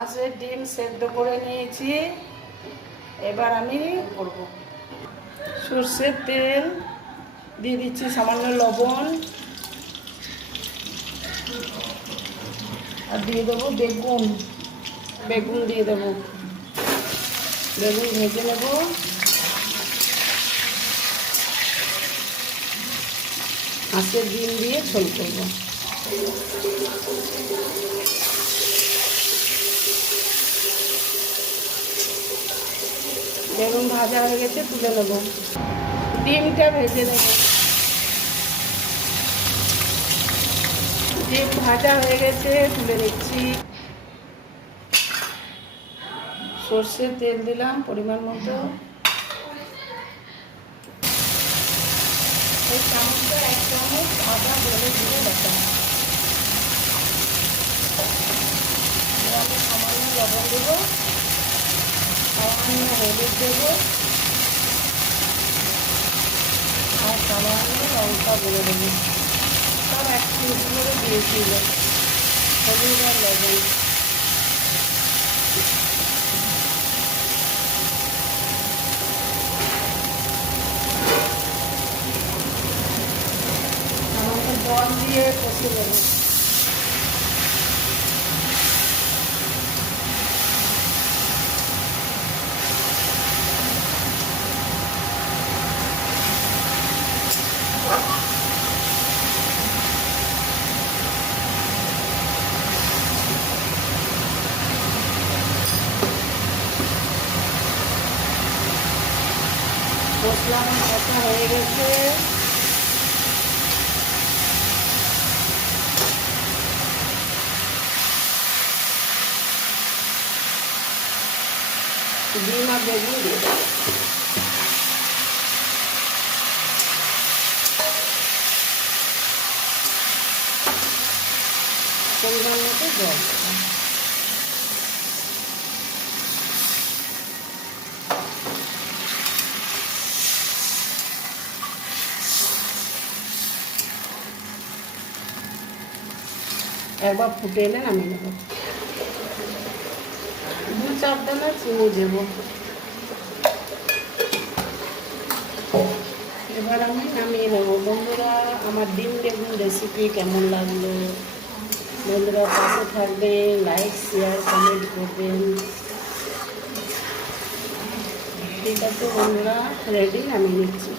মাছের ডিম সেদ্ধ করে নিয়েছি। এবার আমি করব। সর্ষের তেল দিয়ে দিচ্ছি সামান্য লবণ। আর দিয়ে দেবো বেগুন। বেগুন দিয়ে দেবো। বেগুন ভেজে নেব। হাঁসের ডিম দিয়ে ঝোল করব। বেগুন ভাজা হয়ে গেছে, তুলে নেব। ডিমটা ভেজে নেব। ডিম ভাজা হয়ে গেছে, তুলে নিচ্ছি। সর্ষের তেল দিলাম, পরিমাণ মতো। চামচটা এক চামচ আদা বলে দিয়ে দেখা আমি সামান্য লবণ দেবো সামান্য হলুদ দেবো আর সামান্য লঙ্কা বলে দেবো সব এক মিনিট করে দিয়েছিল হলুদ আর লবণ জল দিয়ে কষে দেবো। মশলা আমার কষা হয়ে গেছে ডিম আর বেগুন দিয়ে দেবো পরিমাণ মতো জল দেবো একবার ফুটে এলে নামিয়ে নেব। দু চার দানা চিনি দেব। এবার আমি নামিয়ে নেব। বন্ধুরা, আমার ডিম বেগুন রেসিপি কেমন লাগল। বন্ধুরা, পাশে থাকবেন লাইক শেয়ার কমেন্ট করবেন। ঠিক আছে বন্ধুরা রেডি নামিয়ে নিচ্ছি।